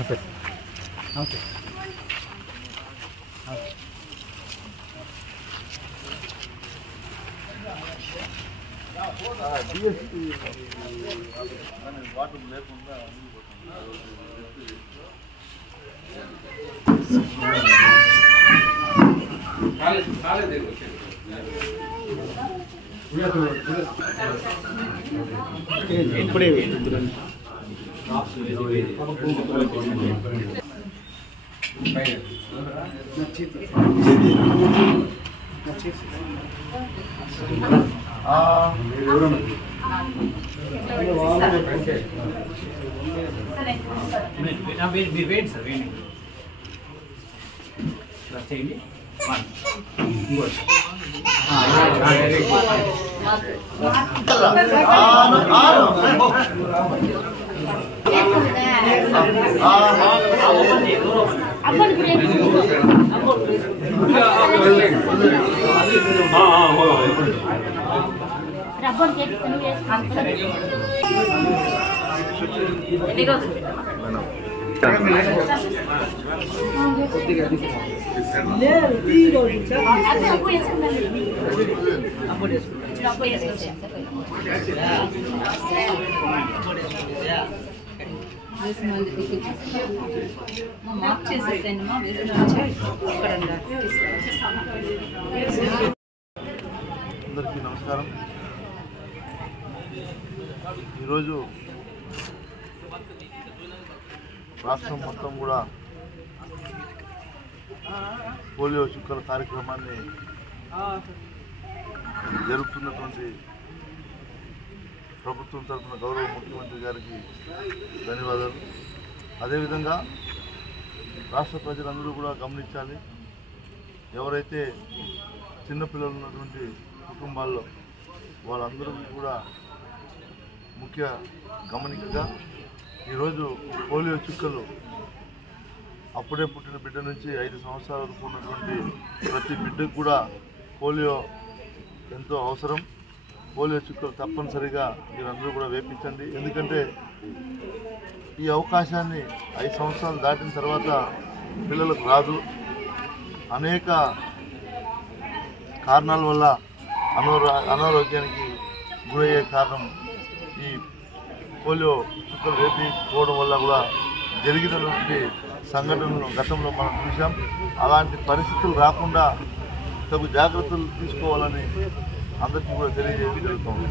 Okay okay DSP water లేకుండా ఇప్పుడే మీరు వేయండి సార్ వేయండి చేయండి అందరికీ నమస్కారం. ఈరోజు రాష్ట్రం మొత్తం కూడా పోలియో చుక్కల కార్యక్రమాన్ని జరుపుతున్నటువంటి ప్రభుత్వం తరఫున గౌరవ ముఖ్యమంత్రి గారికి ధన్యవాదాలు. అదేవిధంగా రాష్ట్ర ప్రజలందరూ కూడా గమనించాలి, ఎవరైతే చిన్నపిల్లలు ఉన్నటువంటి కుటుంబాల్లో వాళ్ళందరూ కూడా ముఖ్య గమనికగా ఈరోజు పోలియో చుక్కలు అప్పుడే పుట్టిన బిడ్డ నుంచి 5 సంవత్సరాల వరకు ఉన్నటువంటి ప్రతి బిడ్డకు కూడా పోలియో ఎంతో అవసరం. పోలియో చుక్కలు తప్పనిసరిగా మీరందరూ కూడా వేపించండి. ఎందుకంటే ఈ అవకాశాన్ని 5 సంవత్సరాలు దాటిన తర్వాత పిల్లలకు రాదు. అనేక కారణాల వల్ల అనారోగ్యానికి గురయ్యే కారణం ఈ పోలియో చుక్కలు వేపించుకోవడం వల్ల కూడా జరిగినటువంటి సంఘటనలు గతంలో మనం చూసాం. అలాంటి పరిస్థితులు రాకుండా తగు జాగ్రత్తలు తీసుకోవాలని అందరికీ కూడా తెలియజేయడం జరుగుతుంది.